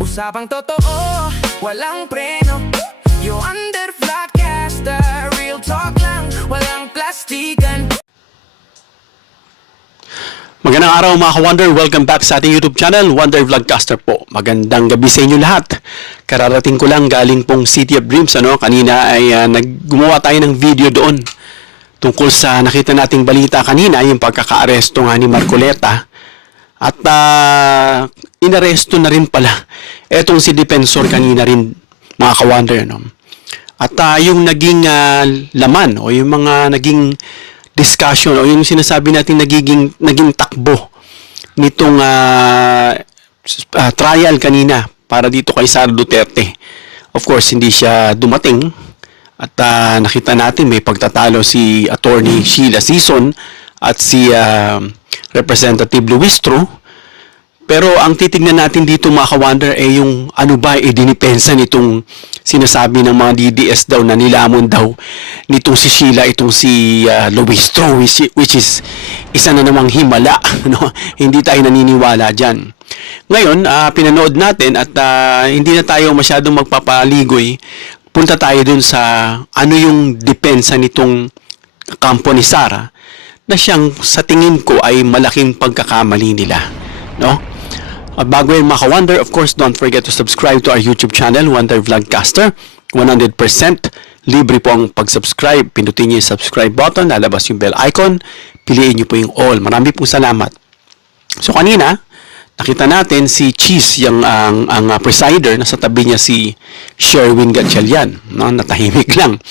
Usapang totoo, walang preno. You under Vlogcaster, real talk lang, walang plastikan. Magandang araw mga ka-Wonder, welcome back sa ating YouTube channel, Wonder Vlogcaster po. Magandang gabi sa inyo lahat. Kararating ko lang galing pong City of Dreams. Kanina ay gumawa tayo ng video doon tungkol sa nakita nating balita kanina, yung pagkakaaresto nga ni Marcoleta. At inaresto na rin pala etong si Defensor kanina rin mga ka-Wonder. At yung naging laman o yung mga naging discussion o yung sinasabi natin naging takbo nitong trial kanina para dito kay Sara Duterte. Of course, hindi siya dumating at nakita natin may pagtatalo si Attorney Sheila Sison at si Representative Luistro. Pero ang titignan natin dito mga ka-Wonder ay yung ano ba idinipensa nitong sinasabi ng mga DDS daw na nilamon daw nitong si Sheila, itong si Luistro, which is isa na namang himala. Hindi tayo naniniwala dyan. Ngayon, pinanood natin at hindi na tayo masyadong magpapaligoy. Punta tayo dun sa ano yung depensa nitong kampo ni Sara na siyang sa tingin ko ay malaking pagkakamali nila. Bago yun mga ka-Wonder, of course, don't forget to subscribe to our YouTube channel, Wonder Vlogcaster. 100% libre po ang pag-subscribe. Pindutin niyo yung subscribe button, lalabas yung bell icon, piliin niyo po yung all. Marami po salamat. So kanina, nakita natin si Cheese, ang presider, nasa tabi niya si Sherwin Gatchalian, natahimik lang.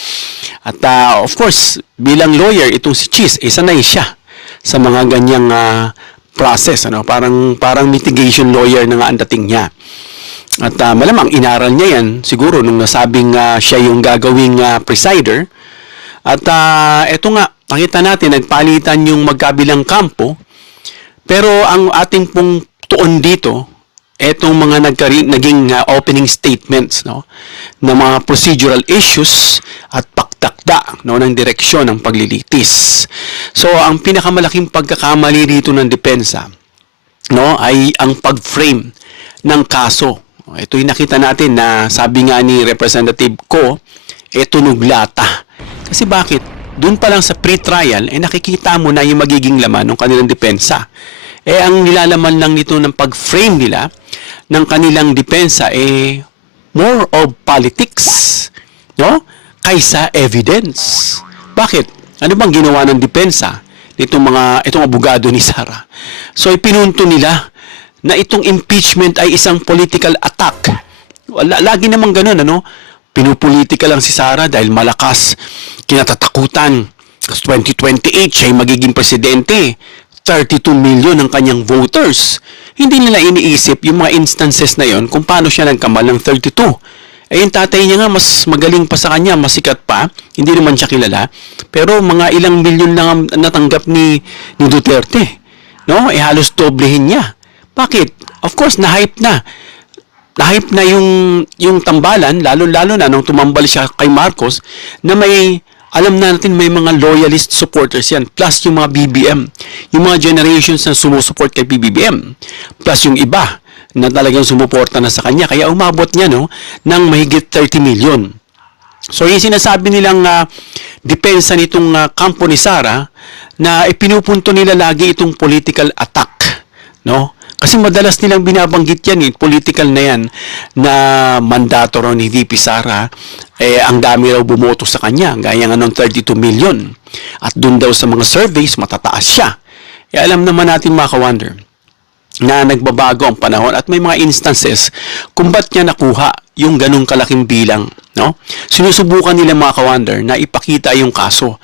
At of course, bilang lawyer, itong si Cheese, sanay siya sa mga ganyang process, parang mitigation lawyer na nga ang dating niya. At malamang inaral niya yan siguro nung nasabing siya yung gagawing presider. At eto nga, nakita natin nagpalitan yung magkabilang kampo. Pero ang ating pong tuon dito, etong mga naging opening statements na mga procedural issues at paktakda ng direksyon ng paglilitis. So ang pinakamalaking pagkakamali dito ng depensa ay ang pag-frame ng kaso. Ito yung nakita natin na sabi nga ni Representative Ko, tunog lata. Kasi bakit? Doon pa lang sa pre-trial, nakikita mo na yung magiging laman ng kanilang depensa. Ang nilalaman lang nito ng pag-frame nila ng kanilang depensa more of politics, kaysa evidence. Bakit? Ano bang ginawa ng depensa itong abogado ni Sara? So ipinunto nila na itong impeachment ay isang political attack. Lagi namang ganun, pinupolitika lang si Sara dahil malakas, kinatatakutan. 2028 siya ay magiging presidente. 32 million ang kanyang voters. Hindi nila iniisip yung mga instances na yon kung paano siya nagkamal ng 32. Yung tatay niya nga mas magaling pa sa kanya, mas sikat pa. Hindi naman siya kilala. Pero mga ilang milyon lang natanggap ni Duterte. Halos doblehin niya. Bakit? Of course, na-hype na. Na-hype na yung tambalan, lalo-lalo na nung tumambal siya kay Marcos, na alam natin may mga loyalist supporters yan, plus yung mga BBM, yung mga generations na sumusuport kay BBM, plus yung iba na talagang sumuporta na sa kanya, kaya umabot niya ng mahigit 30 million. So yung sinasabi nilang depensa nitong kampo ni Sara na pinupunto nila lagi itong political attack, Kasi madalas nilang binabanggit yan, political na yan, na mandato raw ni VP Sara, ang dami raw bumoto sa kanya, gaya nga ng 32 million. At dun daw sa mga surveys, matataas siya. Alam naman natin mga ka-Wonder, na nagbabago ang panahon at may mga instances kung ba't niya nakuha yung ganong kalaking bilang. Sinusubukan nila mga ka-Wonder na ipakita yung kaso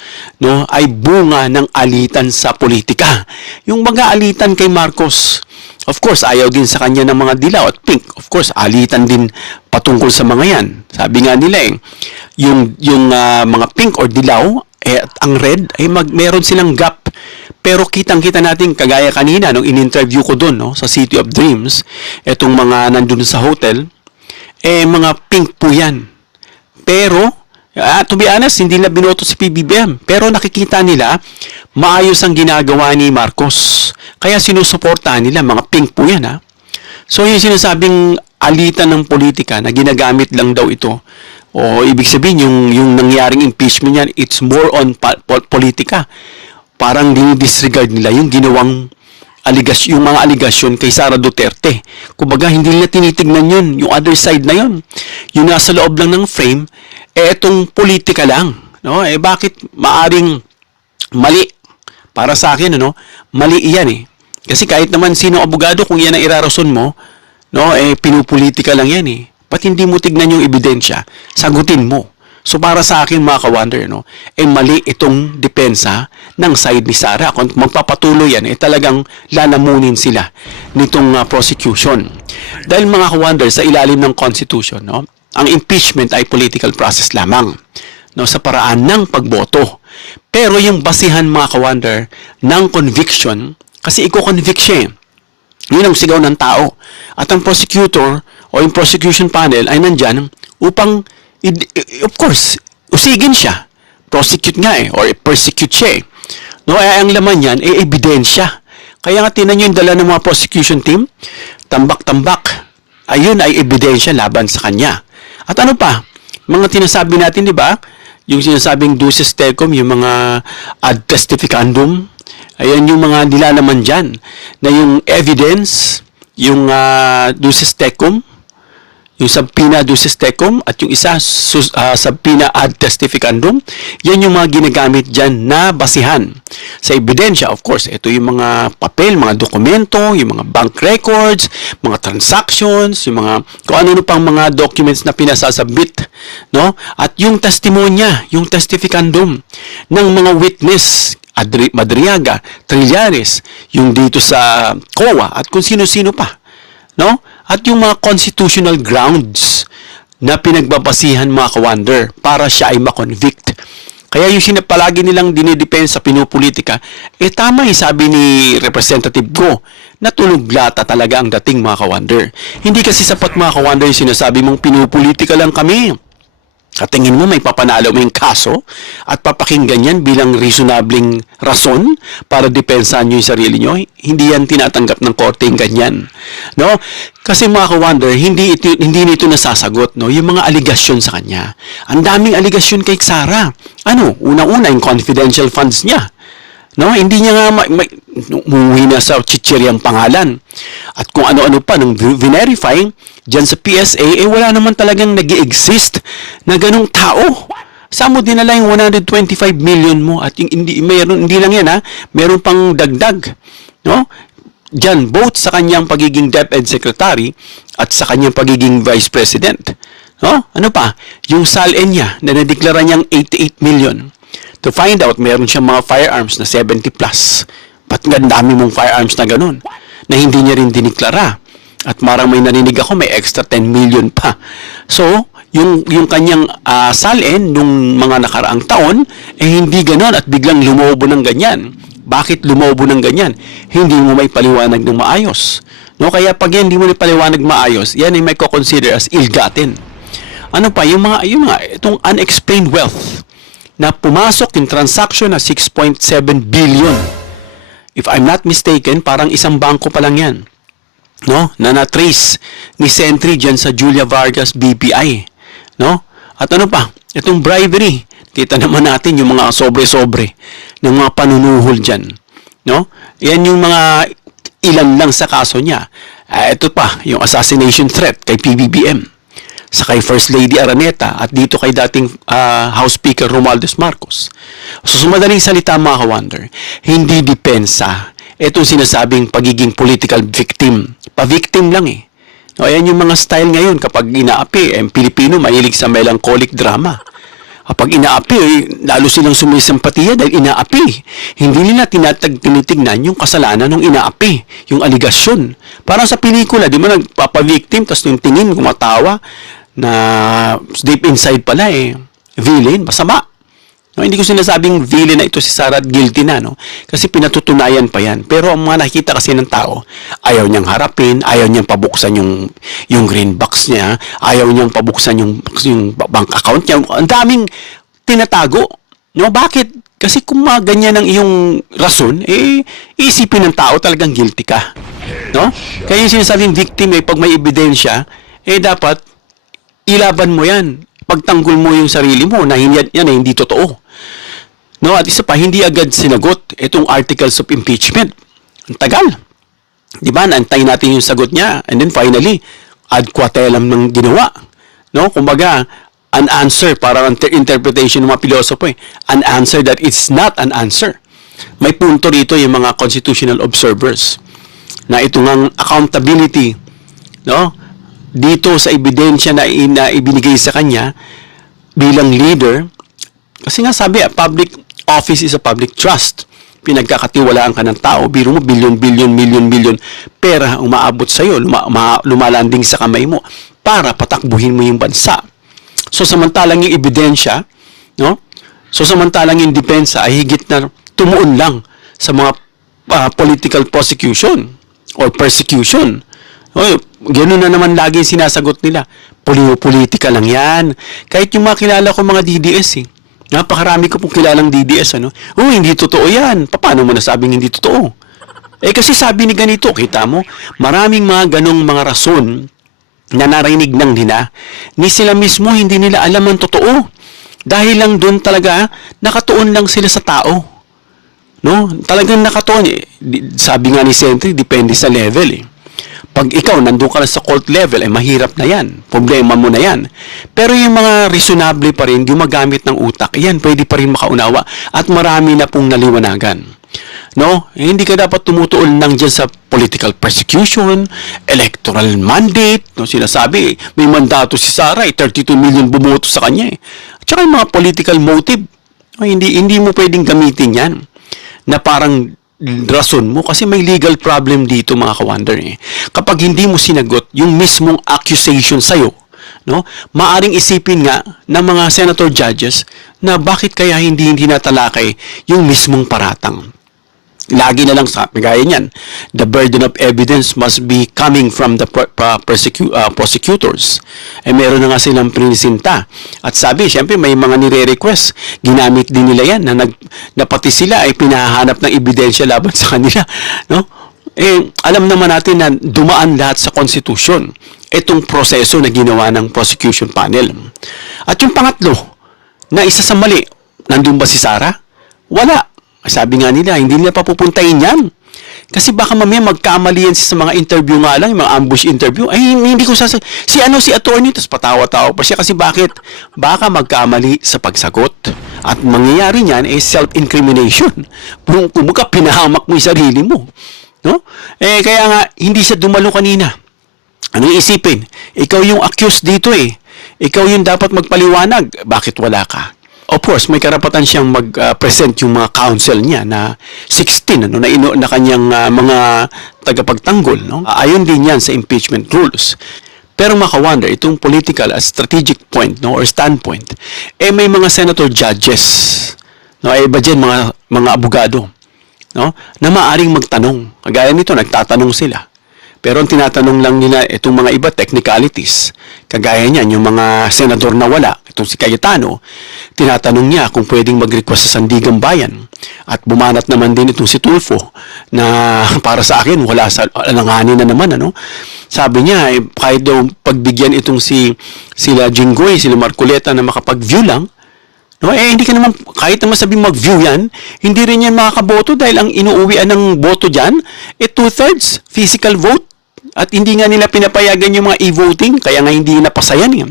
ay bunga ng alitan sa politika. Yung mga alitan kay Marcos, of course, ayaw din sa kanya ng mga dilaw at pink. Of course, alitan din patungkol sa mga yan. Sabi nga nila yung mga pink or dilaw, at ang red, meron silang gap. Pero kitang-kita natin, kagaya kanina, nung in-interview ko doon sa City of Dreams, etong mga nandun sa hotel, mga pink po yan. Pero, to be honest, hindi na binoto si PBBM. Pero nakikita nila, maayos ang ginagawa ni Marcos. Kaya sinusuportahan nila, mga pink po yan So yung sinasabing alitan ng politika na ginagamit lang daw ito, o ibig sabihin yung nangyaring impeachment niyan, it's more on politika. Parang dinidisregard nila yung ginawang yung mga aligasyon kay Sara Duterte. Kumbaga, hindi nila tinitignan yun, yung other side na yun. Yung nasa loob lang ng frame, etong politika lang. No? Bakit maaring mali? Para sa akin, mali iyan eh. Kasi kahit naman sino abogado, kung yan ang irarason mo, pinupolitika lang yan eh. Ba't hindi mo tignan yung ebidensya? Sagutin mo. So para sa akin mga ka-wonder, mali itong depensa ng side ni Sara. Kung magpapatuloy yan, talagang lalamunin sila nitong prosecution. Dahil mga ka-wonder, sa ilalim ng Constitution, ang impeachment ay political process lamang sa paraan ng pagboto. Pero yung basihan mga ka-wonder ng conviction, kasi iko-convict siya. Yun ang sigaw ng tao. At ang prosecutor o yung prosecution panel ay nandyan upang of course, usigin siya. Prosecute nga or persecute siya ang laman yan, ebidensya. Kaya nga tinan nyo yung dala ng mga prosecution team, tambak-tambak. Ayun ay ebidensya laban sa kanya. At ano pa? Mga tinasabi natin, di ba? Yung sinasabing duces tecum, yung mga ad testificandum, ayan yung mga nilalaman dyan. Na yung evidence, yung duces tecum, yung subpoena duces tecum at yung isa subpoena ad testificandum, yan yung mga ginagamit dyan na basihan sa ebidensya. Of course, ito yung mga papel, mga dokumento, yung mga bank records, mga transactions, yung mga kung ano pang mga documents na pinasasabit, at yung testimonya, yung testificandum ng mga witness, Madriaga, Trillanes, yung dito sa COA at kung sino-sino pa, at yung mga constitutional grounds na pinagbabasihan mga ka-wonder para siya ay makonvict. Kaya yung palagi nilang dinidepensa sa pinupolitika, tama yung sabi ni Representative Go, natulog lata talaga ang dating mga ka-wonder. Hindi kasi sapat mga ka-wonder yung sinasabi mong pinupolitika lang kami. At tingin mo may papanalo mo yung kaso at papakinggan yan bilang reasonableng rason para depensahan nyo yung sarili nyo. Hindi yan tinatanggap ng korte yung ganyan. Kasi mga ka-wonder, hindi nito nasasagot yung mga aligasyon sa kanya. Ang daming aligasyon kay Sara. Unang-una yung confidential funds niya. Hindi niya nga umuwi na sa chichiryang pangalan. At kung ano-ano pa nung verify dyan sa PSA, wala naman talagang nag-i-exist na ganung tao. Saan mo dinala yung 125 million mo? At yung hindi lang yan meron pang dagdag. Dyan, both sa kanyang pagiging DepEd Secretary at sa kanyang pagiging Vice President. Ano pa? Yung SALN niya na nadeklara niyang 88 million. To find out, meron siyang mga firearms na 70 plus. Ba't nga dami mong firearms na ganun? Na hindi niya rin diniklara. At marang may narinig ako, may extra 10 million pa. So, yung kanyang SALN nung mga nakaraang taon, hindi ganon at biglang lumobo ng ganyan. Bakit lumobo ng ganyan? Hindi mo may paliwanag ng maayos. Kaya pag hindi mo may paliwanag maayos, yan ay may consider as ill-gotten. Ano pa? Itong unexplained wealth na pumasok yung transaction na 6.7 billion. If I'm not mistaken, parang isang bangko pa lang yan. Na na-trace ni Sentry dyan sa Julia Vargas BPI. At ano pa? Itong bribery. Kita naman natin yung mga sobre-sobre ng mga panunuhol dyan. Yan yung mga ilan lang sa kaso niya. Ito pa, yung assassination threat kay PBBM. Sa kay First Lady Araneta at dito kay dating House Speaker Romualdez Marcos. So, sumadaling salita mga ka-wonder, hindi depensa itong sinasabing pagiging political victim. Pa-victim lang ayan yung mga style ngayon kapag inaapi, Pilipino mahilig sa melancholic drama. Kapag inaapi, lalo silang sumisempatiya dahil inaapi. Hindi nila tinitignan yung kasalanan ng inaapi, yung aligasyon. Parang sa pelikula, di ba nagpapa-victim, tapos yung tingin, kumatawa, na deep inside pala villain, masama. Hindi ko sinasabing villain na ito si Sara at guilty na, kasi pinatutunayan pa yan. Pero ang mga nakikita kasi ng tao, ayaw niyang harapin, ayaw niyang pabuksan yung green box niya, ayaw niyang pabuksan yung bank account niya. Ang daming tinatago. Bakit? Kasi kung ganyan ang iyong rason, isipin ng tao talagang guilty ka. No? Kaya yung sinasabing victim pag may ebidensya, dapat ilaban mo yan. Pagtanggol mo yung sarili mo na yan ay hindi totoo. No, at isa pa, hindi agad sinagot itong articles of impeachment. Ang tagal. Di ba? Naantay natin yung sagot niya. And then finally, ad quatelam ng ginawa. No? Kumbaga, an answer, parang interpretation ng mga pilosopo an answer that it's not an answer. May punto rito yung mga constitutional observers na ito ngang accountability, no? Dito sa ebidensya na ibinigay sa kanya bilang leader, kasi nga sabi, public office is a public trust. Pinagkakatiwalaan ka ng tao, biro mo, bilyon pera umaabot sa'yo, lumalanding sa kamay mo para patakbuhin mo yung bansa. So, samantalang yung ebidensya, no? So, samantalang yung depensa ay higit na tumuon lang sa mga political prosecution or persecution. Ganoon na naman lagi sinasagot nila. Politika lang yan. Kahit yung mga kilala ko mga DDS napakarami ko pong kilalang DDS, hindi totoo yan. Paano mo nasabing hindi totoo? Kasi sabi ni ganito, kita mo, maraming mga ganong mga rason na narinig ng nila, ni sila mismo hindi nila alam ang totoo. Dahil lang doon talaga, nakatuon lang sila sa tao. No? Talagang nakatuon. Sabi nga ni Sentry, depende sa level. Pag ikaw, nandun ka na sa court level, mahirap na yan. Problema mo na yan. Pero yung mga reasonable pa rin, gumagamit ng utak, yan, pwede pa rin makaunawa. At marami na pong naliwanagan. No? Hindi ka dapat tumutuol lang dyan sa political persecution, electoral mandate. No? Sinasabi, may mandato si Sara, 32 million bumoto sa kanya. At saka yung mga political motive. No? Hindi mo pwedeng gamitin yan na parang rason mo kasi may legal problem dito mga ka-wonder Kapag hindi mo sinagot yung mismong accusation sa'yo, no, maaring isipin nga ng mga senator judges na bakit kaya hindi natalakay yung mismong paratang. Lagi na lang sabi, gaya niyan, the burden of evidence must be coming from the prosecutors. Meron na nga silang prinisinta. At sabi, syempre may mga nire-request. Ginamit din nila yan na pati sila ay pinahanap ng ebidensya laban sa kanila. No? Alam naman natin na dumaan lahat sa konstitusyon itong proseso na ginawa ng prosecution panel. At yung pangatlo, na isa sa mali, nandun ba si Sara? Wala. Sabi nga nila, hindi nila papupuntahin yan. Kasi baka mamaya magkamali yan sa mga interview nga lang, yung mga ambush interview. Ay, hindi ko si attorney, tapos patawa-tawa pa siya. Kasi bakit? Baka magkamali sa pagsagot. At mangyayari niyan ay self-incrimination. Kumuka, pinahamak mo yung sarili mo. No? Kaya nga, hindi siya dumalo kanina. Anong isipin? Ikaw yung accused dito Ikaw yung dapat magpaliwanag. Bakit wala ka? Of course, may karapatan siyang mag-present yung mga counsel niya na 16 na kanyang mga tagapagtanggol, no? Ayon din yan sa impeachment rules. Pero maka-wonder, itong political at strategic point, no, or standpoint, may mga senator judges, no, iba dyan mga abogado, no, na maaring magtanong. Kagaya nito, nagtatanong sila. Pero ang tinatanong lang nila itong mga iba technicalities. Kagaya niyan, yung mga senador na wala, itong si Cayetano, tinatanong niya kung pwedeng mag-request sa Sandigang Bayan. At bumanat naman din itong si Tulfo na para sa akin, wala sa alanganin na naman. Sabi niya, kahit daw pagbigyan itong sila Jinggoy, sila Marcoleta na makapag-view lang, no, hindi ka naman, kahit naman sabing mag-view yan, hindi rin yan makakaboto dahil ang inuuwian ng boto dyan, 2/3 physical vote. At hindi nga nila pinapayagan yung mga e-voting, kaya nga hindi napasa yan.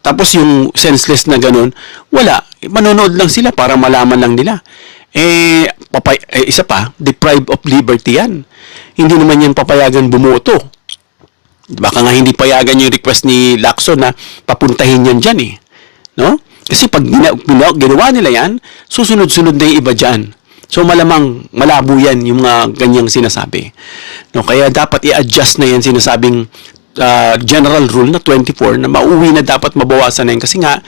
Tapos yung senseless na ganun, wala. Manonood lang sila para malaman lang nila. Isa pa, deprived of liberty yan. Hindi naman yan papayagan bumoto. Baka nga hindi payagan yung request ni Lacson na papuntahin yan dyan No? Kasi pag ginawa nila yan, susunod-sunod na yung iba dyan. So malamang malabo yan yung mga ganyang sinasabi. No, kaya dapat i-adjust na yan sinasabing general rule na 24 na mauwi na dapat mabawasan na yan. Kasi nga,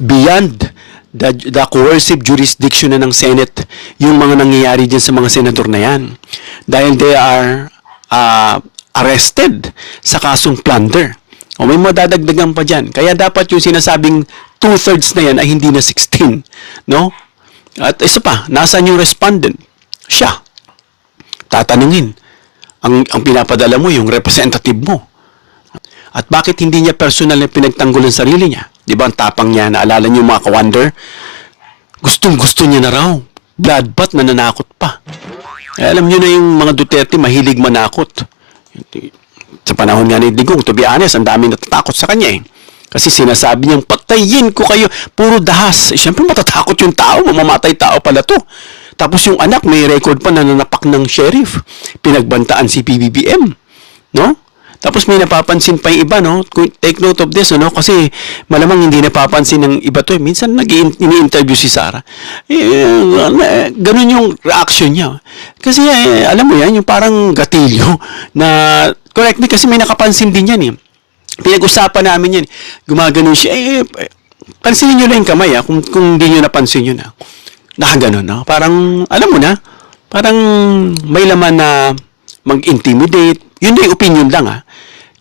beyond the coercive jurisdiction na ng Senate yung mga nangyayari dyan sa mga senador na yan. Dahil they are arrested sa kasong plunder. O may madadagdagan pa dyan. Kaya dapat yung sinasabing 2/3 na yan ay hindi na 16. No? At isa pa, nasaan yung respondent? Siya. Tatanungin. ang pinapadala mo yung representative mo. At bakit hindi niya personal na pinagtanggol ang sarili niya? Di ba ang tapang niya, naalala niyo mga ka-wonder? Gustong-gusto niya na raw. Bloodbath, nananakot pa. Alam niyo na yung mga Duterte mahilig manakot. Sa panahon nga ni Digong, to be honest, ang dami natatakot sa kanya eh. Kasi sinasabi niyang, patayin ko kayo, puro dahas. Siyempre matatakot yung tao, mamamatay tao pala to. Tapos yung anak, may record pa na nanapak ng sheriff. Pinagbantaan si PBBM. No? Tapos may napapansin pa yung iba, no? Take note of this, no? Kasi malamang hindi napapansin ng iba to. Minsan ini-interview si Sara. Ganun yung reaction niya. Kasi alam mo yan, yung parang gatilyo na, correct me, kasi may nakapansin din yan eh. Pinag-usapan namin yan. Gumaganon siya. Pansinin nyo lang yung kamay, kung hindi nyo napansin yun. Nakaganon, no? Parang, alam mo na, parang may laman na mag-intimidate. Yun na yung opinion lang,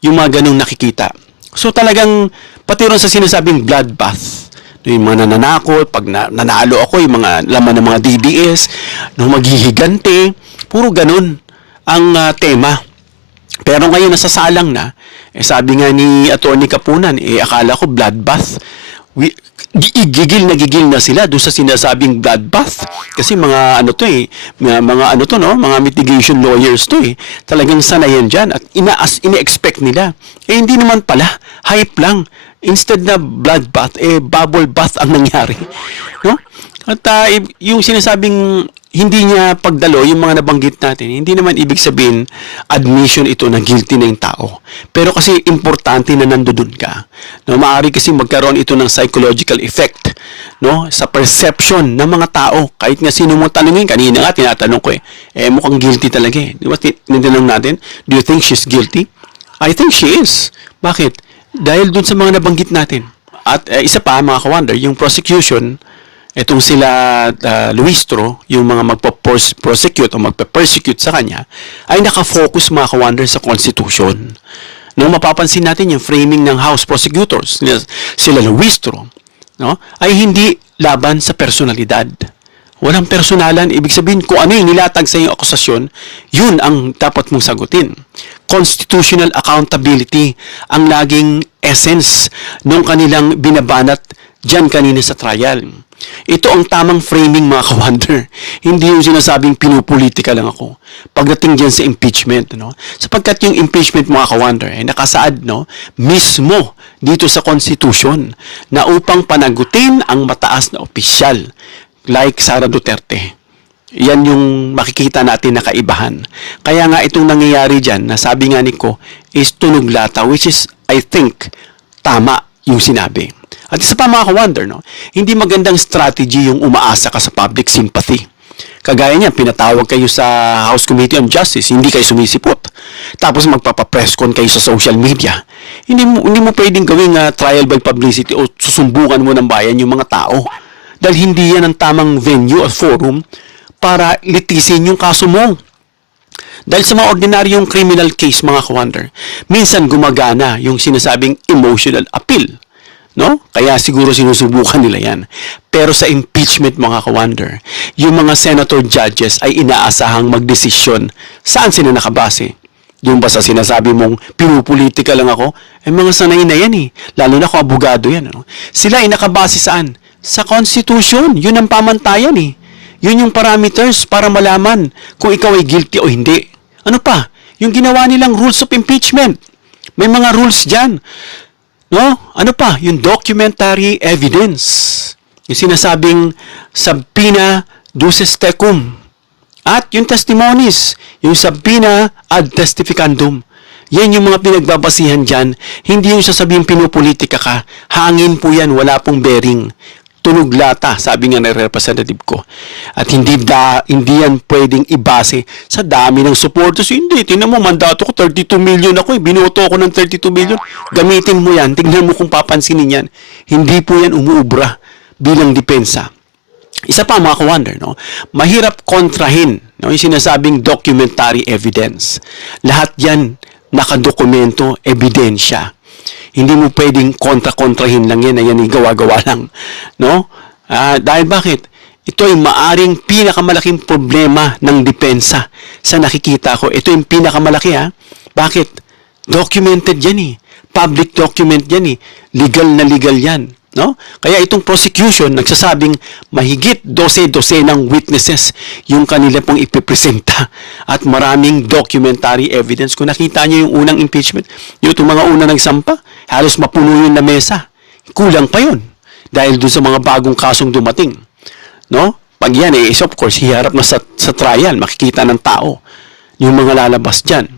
yung mga ganong nakikita. So talagang, pati rin sa sinasabing bloodbath, yung mga nananakot, pag nanalo ako, yung mga laman ng mga DDS, no, maghihigante, puro ganon ang tema. Pero ngayon nasasalang na, sabi nga ni Atty. Kapunan, akala ko bloodbath. Gigil na sila doon sa sinasabing bloodbath. Kasi mga ano to mga mitigation lawyers to Talagang sanayan dyan at ina-expect nila. Hindi naman pala, hype lang. Instead na bloodbath, bubble bath ang nangyari. No? At yung sinasabing hindi niya pagdalo, yung mga nabanggit natin, hindi naman ibig sabihin admission ito na guilty na yung tao. Pero kasi importante na nandoon ka. No, maaari kasi magkaroon ito ng psychological effect, no, sa perception ng mga tao. Kahit nga sino mo tanungin, kanina nga tinatanong ko mukhang guilty talaga eh. Di ba tinanong natin, do you think she's guilty? I think she is. Bakit? Dahil dun sa mga nabanggit natin. At isa pa, mga ka-wonder, yung prosecution, itong sila Luistro, yung mga magpa-prosecute o magpa-persecute sa kanya, ay nakafocus mga ka-wonder sa Constitution. No, mapapansin natin yung framing ng House prosecutors, sila Luistro, no, ay hindi laban sa personalidad. Walang personalan, ibig sabihin kung ano yung nilatag sa iyong akusasyon, yun ang dapat mong sagutin. Constitutional accountability ang laging essence nung kanilang binabanat dyan kanina sa trial. Ito ang tamang framing mga ka-wonder. Hindi yung sinasabing pinupolitika lang ako. Pagdating dyan sa impeachment, no? Sapagkat yung impeachment mga ka-wonder, nakasaad, no? Mismo dito sa Constitution na upang panagutin ang mataas na opisyal like Sara Duterte. Yan yung makikita natin na kaibahan. Kaya nga itong nangyayari dyan, na sabi nga ni ko, is tunog lata, which is, I think, tama yung sinabi. At isa pa mga ka-wonder, no? Hindi magandang strategy yung umaasa ka sa public sympathy. Kagaya niya, pinatawag kayo sa House Committee on Justice, hindi kayo sumisipot. Tapos magpapa-presscon kayo sa social media. Hindi mo pwedeng gawing trial by publicity o susumbukan mo ng bayan yung mga tao. Dahil hindi yan ang tamang venue or forum para litisin yung kaso mo. Dahil sa mga ordinaryong criminal case, mga ka-wonder, minsan gumagana yung sinasabing emotional appeal. No? Kaya siguro sinusubukan nila yan. Pero sa impeachment, mga ka-wonder, yung mga senator judges ay inaasahang magdesisyon. Saan sila nakabase? Doon ba sa sinasabi mong pinupolitika lang ako? Mga sanay na yan eh. Lalo na kung abogado yan. No? Sila ay nakabase saan? Sa Constitution. Yun ang pamantayan eh. Yun yung parameters para malaman kung ikaw ay guilty o hindi. Ano pa? Yung ginawa nilang rules of impeachment. May mga rules dyan. No? Ano pa? Yung documentary evidence. Yung sinasabing subpoena duces tecum. At yung testimonies. Yung subpoena ad testificandum. Yan yung mga pinagbabasihan dyan. Hindi yung sasabihin pinupolitika ka. Hangin po yan. Wala pong bearing. Tunog lata, sabi nga ng representative ko. At hindi yan pwedeng ibase sa dami ng supporters. Hindi, tingnan mo, mandato ko 32 million ako. Binoto ko ng 32 million. Gamitin mo yan. Tingnan mo kung papansinin yan. Hindi po yan umuubra bilang depensa. Isa pa mga ka-wonder, no? Mahirap kontrahin, no? Yung sinasabing documentary evidence. Lahat yan nakadokumento, ebidensya. Hindi mo pwedeng kontra-kontrahin lang yan na yan ay gawa-gawa lang. No? Dahil bakit? ito ay maaring pinakamalaking problema ng depensa sa nakikita ko. Ito yung pinakamalaki ha. Bakit? Documented yan eh. Public document yan eh. Legal na legal yan. No? Kaya itong prosecution nagsasabing mahigit 12 ng witnesses yung kanila pong ipipresenta at maraming documentary evidence. Kung nakita niyo yung unang impeachment, yung itong mga una nagsampa, halos mapuno yun na mesa. Kulang pa yun dahil doon sa mga bagong kasong dumating. No? Pag yan is of course, hiharap na sa trial, makikita ng tao yung mga lalabas dyan.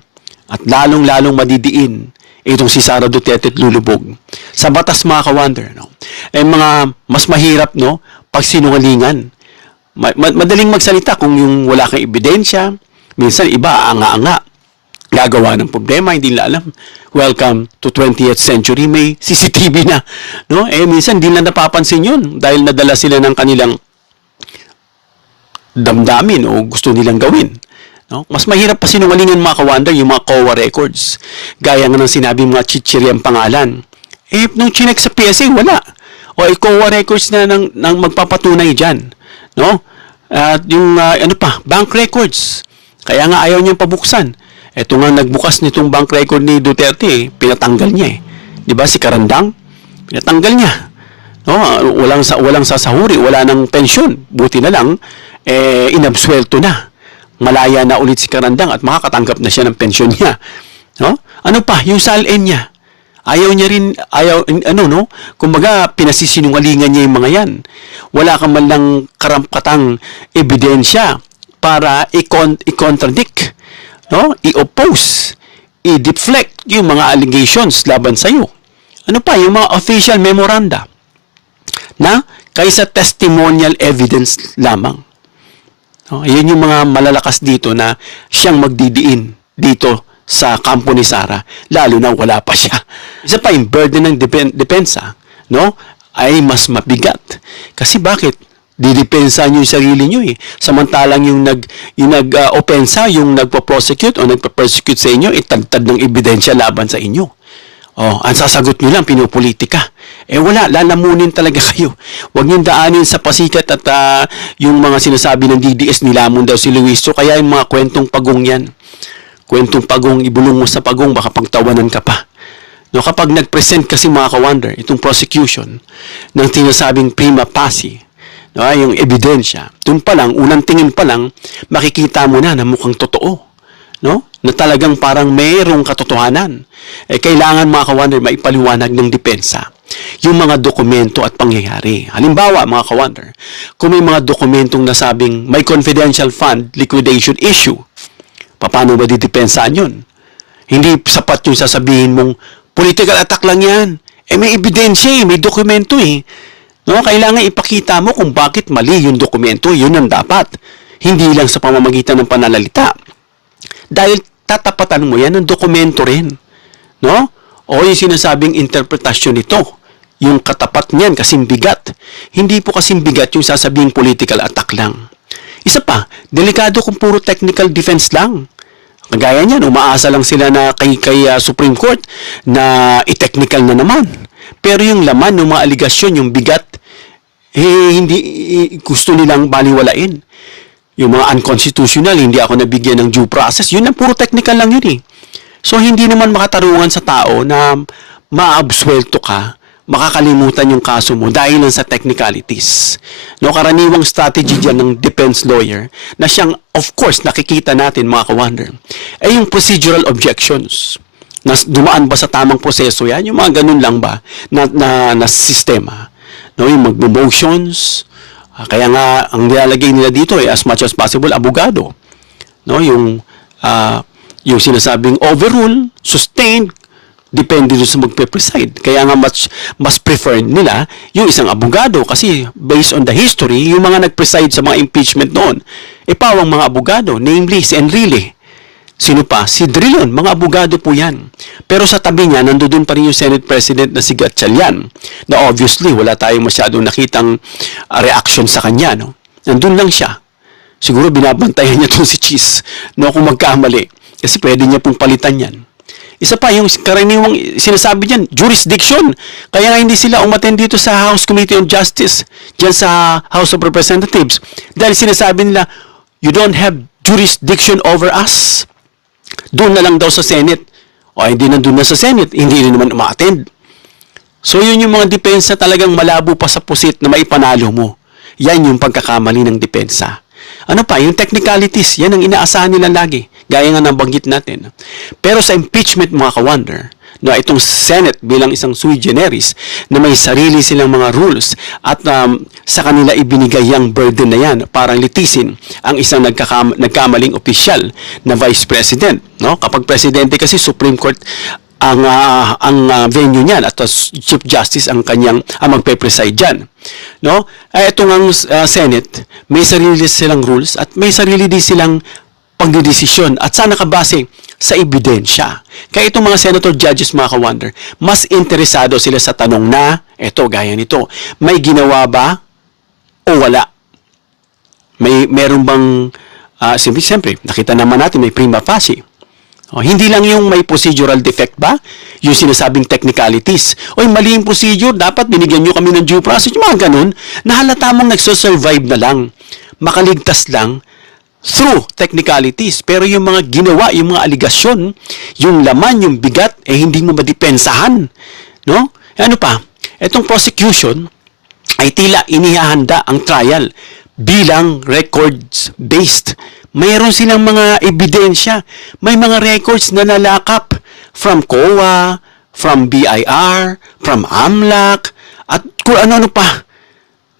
At lalong-lalong madidiin itong si Sara Duterte at lulubog. Sa batas mga ka-wonder, no? Mga mas mahirap, no? Pag sinungalingan. Madaling magsalita kung yung wala kang ebidensya. Minsan iba, anga-anga. Gagawa ng problema, hindi nila alam. Welcome to 20th century, may CCTV na. No? Minsan hindi na napapansin yun dahil nadala sila ng kanilang damdamin o gusto nilang gawin. No? Mas mahirap pa sinungalingan mga ka-wonder yung mga COA records. Gaya nga ng sinabi mga chichiri ang pangalan. Nung chinek sa PSA, wala. O COA records na ng magpapatunay dyan. No? At yung bank records. Kaya nga ayaw niyang pabuksan. Ito nga nagbukas nitong bank record ni Duterte, pinatanggal niya eh. 'Di ba si Karandang? Pinatanggal niya. No, walang sasahuri, wala nang pensyon. Buti na lang inabsuelto na. Malaya na ulit si Karandang at makakatanggap na siya ng pensyon niya. No? Ano pa, yung salin niya. Ayaw niya rin, kumbaga pinasisinungalingan niya yung mga yan. Wala ka man lang karampatang ebidensya para i-contradict, no? I-oppose, i-deflect yung mga allegations laban sa iyo. Ano pa, yung mga official memoranda na kaysa testimonial evidence lamang. No, yan yung mga malalakas dito na siyang magdidiin dito sa kampo ni Sara, lalo na wala pa siya. Isa pa, yung burden ng depensa, no, ay mas mabigat. Kasi bakit? Didepensa niyo yung sarili niyo eh. Samantalang yung nag-opensa, yung nagpo-prosecute o nagpo-persecute sa inyo, itagtad ng ebidensya laban sa inyo. Ang sasagot nyo lang, pinopolitika. Wala, lalamunin talaga kayo. Huwag nyo daanin sa pasikat at yung mga sinasabi ng DDS, nilamon daw si Luiso. Kaya yung mga kwentong pagong yan. Kwentong pagong, ibulong mo sa pagong, baka pagtawanan ka pa. No, kapag nag-present kasi mga ka-wonder, itong prosecution, ng tinasabing prima facie, no, yung ebidensya, dun pa lang, unang tingin pa lang, makikita mo na mukhang totoo. No? Na talagang parang mayroong katotohanan. Kailangan mga ka-wonder maipaliwanag ng depensa yung mga dokumento at pangyayari. Halimbawa mga ka-wonder, kung may mga dokumentong nasabing may confidential fund liquidation issue, paano ba didepensaan yun? Hindi sapat yung sasabihin mong political attack lang yan. May ebidensya may dokumento eh. No? Kailangan ipakita mo kung bakit mali yung dokumento, yun ang dapat. Hindi lang sa pamamagitan ng pananalita. Dahil tatapatan mo yan ng dokumento rin. No? O yung sinasabing interpretasyon nito, yung katapat niyan kasing bigat. Hindi po kasing bigat yung sasabing political attack lang. Isa pa, delikado kung puro technical defense lang. Kagaya niyan, umaasa lang sila na kay Supreme Court na i-technical na naman. Pero yung laman ng mga aligasyon, yung bigat, hindi gusto nilang baliwalain. Yung mga unconstitutional, hindi ako nabigyan ng due process. Yun ang puro technical lang yun eh. So, hindi naman makatarungan sa tao na maabsuelto ka, makakalimutan yung kaso mo dahil lang sa technicalities. No, karaniwang strategy dyan ng defense lawyer na siyang, of course, nakikita natin mga ka-wonder, ay yung procedural objections. Na dumaan ba sa tamang proseso yan? Yung mga ganun lang ba na sistema? No, yung mag-motions, kaya nga, ang nilalagay nila dito ay as much as possible, abogado. No? Yung sinasabing overrule, sustained, depende doon sa magpe-preside. Kaya nga mas prefer nila yung isang abogado kasi based on the history, yung mga nag-preside sa mga impeachment noon, pawang mga abogado, namely si Enrile. Sino pa? Si Drilon, mga abogado po yan. Pero sa tabi niya, nandoon pa rin yung Senate President na si Gatchalian, na obviously wala tayong masyadong nakitang reaction sa kanya. No? Nandun lang siya. Siguro binabantayan niya itong si Cheese, no, kung magkamali. Kasi pwede niya pong palitan yan. Isa pa, yung karaniwang sinasabi dyan, jurisdiction. Kaya nga hindi sila umattend dito sa House Committee on Justice, dyan sa House of Representatives. Dahil sinasabi nila, you don't have jurisdiction over us. Doon na lang daw sa Senate. O hindi nandun na sa Senate, hindi rin naman uma-attend. So yun yung mga depensa talagang malabo pa sa pusit na maipanalo mo. Yan yung pagkakamali ng depensa. Ano pa, yung technicalities, yan ang inaasahan nila lagi. Gaya nga nabanggit natin. Pero sa impeachment, mga ka-wonder, no, itong Senate bilang isang sui generis na may sarili silang mga rules at sa kanila ibinigay yung burden na yan parang litisin ang isang nagkamaling opisyal na Vice President. No? Kapag Presidente kasi Supreme Court ang venue niyan at Chief Justice ang kanyang magpe-preside diyan, no? Itong ang Senate, may sarili silang rules at may sarili din silang pagdedesisyon at saan nakabase sa ebidensya. Kaya itong mga senator judges, mga ka-wonder, mas interesado sila sa tanong na eto gaya nito, may ginawa ba o wala? Meron bang siyempre nakita naman natin may prima facie. Hindi lang yung may procedural defect ba? Yung sinasabing technicalities. Mali yung procedure, dapat binigyan nyo kami ng due process. Yung mga ganun, nahalata mong nagsosurvive na lang. Makaligtas lang through technicalities. Pero yung mga ginawa, yung mga aligasyon, yung laman, yung bigat, hindi mo madipensahan. No? Ano pa? Itong prosecution ay tila inihahanda ang trial bilang records-based. Mayroon silang mga ebidensya. May mga records na nalakap from COA, from BIR, from AMLAC, at kung ano-ano pa.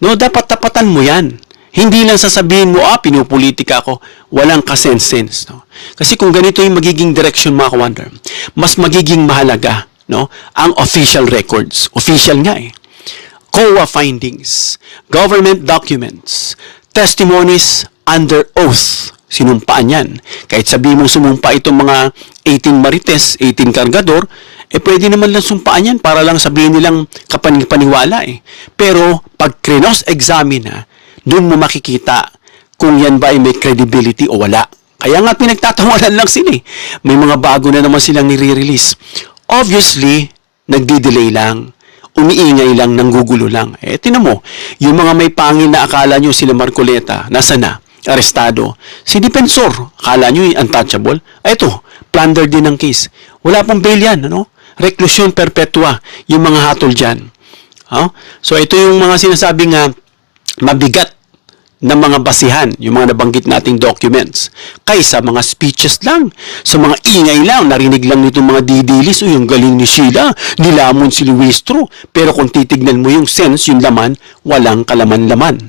No, dapat tapatan mo yan. Hindi lang sasabihin mo, pinupolitika ako. Walang kasense. No? Kasi kung ganito yung magiging direction, mga ka-wonder, mas magiging mahalaga, no, ang official records. Official nga eh. COA findings, government documents, testimonies under oath. Sinumpaan yan. Kahit sabihin mong sumumpa itong mga 18 marites, 18 kargador, pwede naman lang sumpaan yan para lang sabihin nilang kapaniwala eh. Pero pag cross-examine na, doon mo makikita kung yan ba ay may credibility o wala. Kaya nga pinagtatawanan lang sila eh. May mga bago na naman silang nire-release. Obviously, nagdi-delay lang. Umiingay lang, nanggugulo lang. Tinan mo, yung mga may pangil na akala nyo sila Marcoleta, nasa na? Arestado. Si Defensor, akala nyo untouchable? Ito, plunder din ng case. Wala pong bail yan, ano? Reclusion perpetua, yung mga hatol dyan. So, ito yung mga sinasabing mabigat na mga basihan, yung mga nabanggit nating documents, kaysa mga speeches lang, sa mga ingay lang, narinig lang nitong mga didilis, yung galing ni Sheila, nilamon si Luistro, pero kung titignan mo yung sense, yung laman, walang kalaman-laman.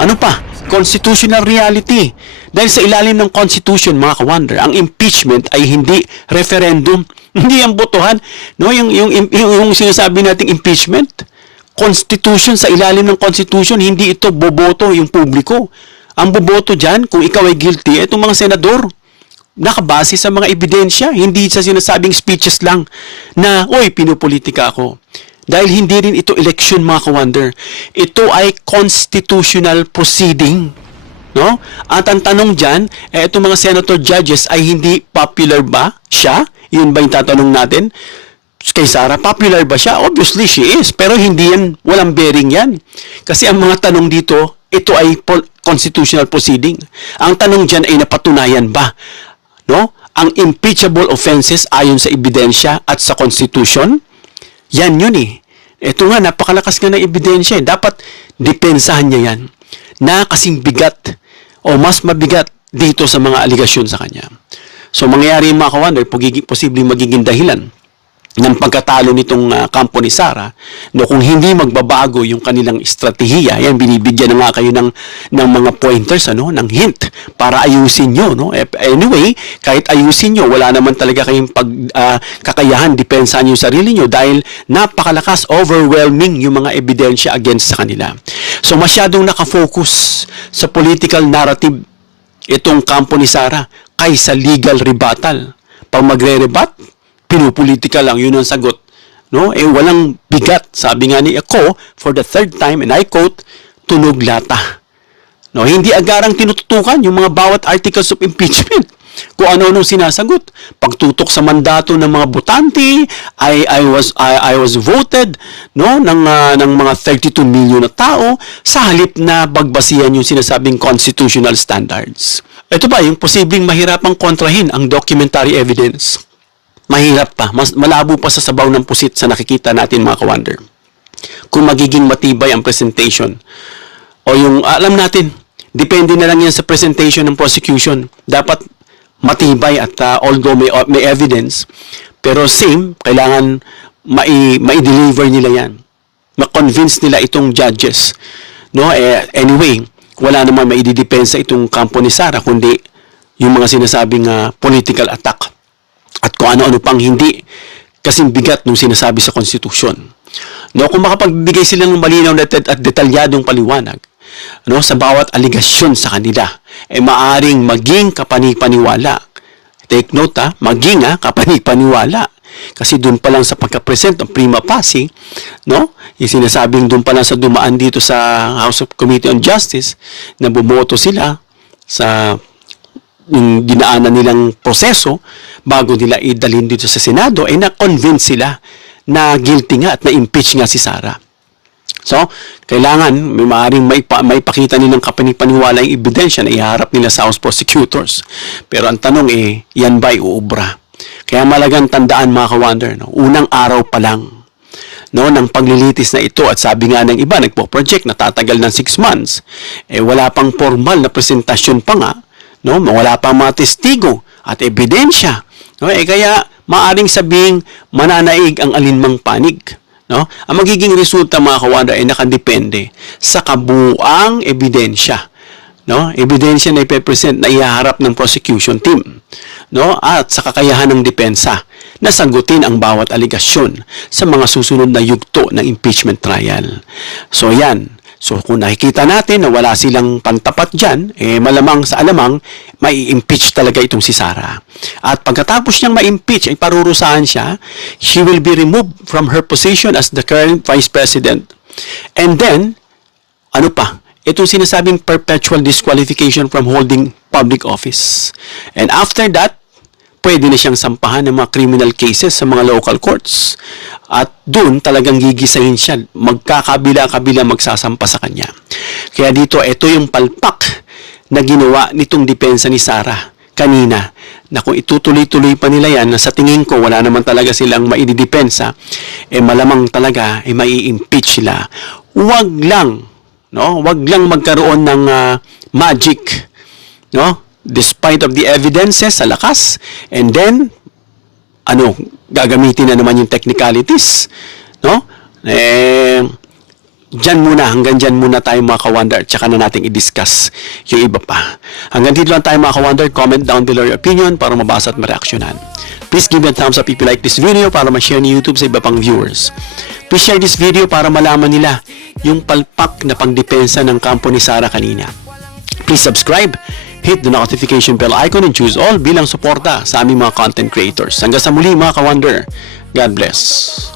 Ano pa? Constitutional reality. Dahil sa ilalim ng Constitution, mga ka-wonder, ang impeachment ay hindi referendum, hindi ang botohan. No, yung sinasabi nating impeachment, Constitution, sa ilalim ng Constitution, hindi ito boboto yung publiko. Ang boboto dyan, kung ikaw ay guilty, itong mga senador, nakabase sa mga ebidensya, hindi sa sinasabing speeches lang na, pinupolitika ako. Dahil hindi rin ito election, mga ka-wonder. Ito ay constitutional proceeding. No? At ang tanong dyan, itong mga senator judges ay hindi popular ba siya? Yun ba yung tatanong natin? Kay Sara, popular ba siya? Obviously, she is. Pero hindi yan, walang bearing yan. Kasi ang mga tanong dito, ito ay constitutional proceeding. Ang tanong dyan ay napatunayan ba? No? Ang impeachable offenses ayon sa ebidensya at sa Constitution, yan yun eh. Ito nga, napakalakas nga ng ebidensya eh. Dapat depensahan niya yan na kasing bigat o mas mabigat dito sa mga aligasyon sa kanya. So, mangyayari yung mga ka-wonder, posibleng magiging dahilan ng pagkatalo nitong kampo ni Sara, no, kung hindi magbabago yung kanilang estratehiya, yan, binibigyan na nga kayo ng mga pointers, ng hint para ayusin nyo. No? Anyway, kahit ayusin nyo, wala naman talaga kayong kakayahan, depensahan yung sarili nyo dahil napakalakas, overwhelming yung mga ebidensya against sa kanila. So, masyadong nakafocus sa political narrative itong kampo ni Sara kaysa legal rebuttal. Pag magre-rebut, pinupolitika lang, yun ang sagot. No? Walang bigat. Sabi nga ni ako, for the third time, and I quote, tunog lata. No? Hindi agarang tinututukan yung mga bawat articles of impeachment. Kung ano-anong sinasagot. Pagtutok sa mandato ng mga botante, I was voted no ng mga 32 million na tao sa halip na bagbasihan yung sinasabing constitutional standards. Ito ba yung posibleng mahirapang kontrahin ang documentary evidence? Mahirap pa, mas malabo pa sa sabaw ng pusit sa nakikita natin mga ka-wonder. Kung magiging matibay ang presentation o yung alam natin, depende na lang yan sa presentation ng prosecution. Dapat matibay at although may evidence, pero same, kailangan mai-deliver nila yan. Ma-convince nila itong judges. No? Anyway, wala naman maididepensa itong kampo ni Sara, kundi yung mga sinasabing political attack. At kung ano-ano pang hindi kasing bigat nung sinasabi sa konstitusyon. No, kung makapagbigay sila ng malinaw at detalyadong paliwanag, no, sa bawat aligasyon sa kanila, maaring maging kapanipaniwala. Take note maging kapanipaniwala. Kasi doon pa lang sa pagka-present ng prima facie, no, yung sinasabing doon pa lang sa dumaan dito sa House of Committee on Justice, na bumoto sila sa yung dinaanan nilang proseso bago nila idalhin dito sa Senado, ay na-convince sila na guilty nga at na-impeach nga si Sara. So, kailangan may maaaring maipakita nilang kapanipaniwala yung ebidensya na iharap nila sa House prosecutors. Pero ang tanong yan ba'y uubra? Kaya malagang tandaan mga ka-wonder, no? Unang araw pa lang ng paglilitis na ito, at sabi nga ng iba, nagpo-project na tatagal ng 6 months, wala pang formal na presentasyon pa nga, no? Wala pang mga testigo at ebidensya. No? Kaya maaring sabing mananaig ang alinmang panig. No? Ang magiging resulta mga ka-wonder ay nakadepende sa kabuuang ebidensya. No? Ebidensya na ipepresent na ihaharap ng prosecution team. No? At sa kakayahan ng depensa na sagutin ang bawat aligasyon sa mga susunod na yugto ng impeachment trial. So yan. So kung nakikita natin na wala silang pantapat dyan, malamang sa alamang, mai-impeach talaga itong si Sara. At pagkatapos niyang ma-impeach, ay parurusahan siya, she will be removed from her position as the current Vice President. And then, ano pa? Itong sinasabing perpetual disqualification from holding public office. And after that, pwede na siyang sampahan ng mga criminal cases sa mga local courts. At doon talagang gigisahin siya. Magkakabila-kabila magsasampa sa kanya. Kaya dito, ito yung palpak na ginawa nitong depensa ni Sara kanina. Na kung itutuloy-tuloy pa nila yan, na sa tingin ko wala naman talaga silang maididepensa, malamang talaga mai-impeach sila. Wag lang magkaroon ng magic, no? Despite of the evidences sa lakas, and then gagamitin na naman yung technicalities, no? Hanggang dyan muna tayo mga ka-wonder, tsaka na natin i-discuss yung iba pa. Hanggang dito lang tayo mga ka-wonder. Comment down below your opinion para mabasa at mareaksyonan. Please give me a thumbs up if you like this video para ma-share ni YouTube sa iba pang viewers. Please share this video para malaman nila yung palpak na pangdepensa ng kampo ni Sara kanina. Please subscribe, hit the notification bell icon and choose all bilang suporta sa aming mga content creators. Hanggang sa muli mga ka-wonder. God bless.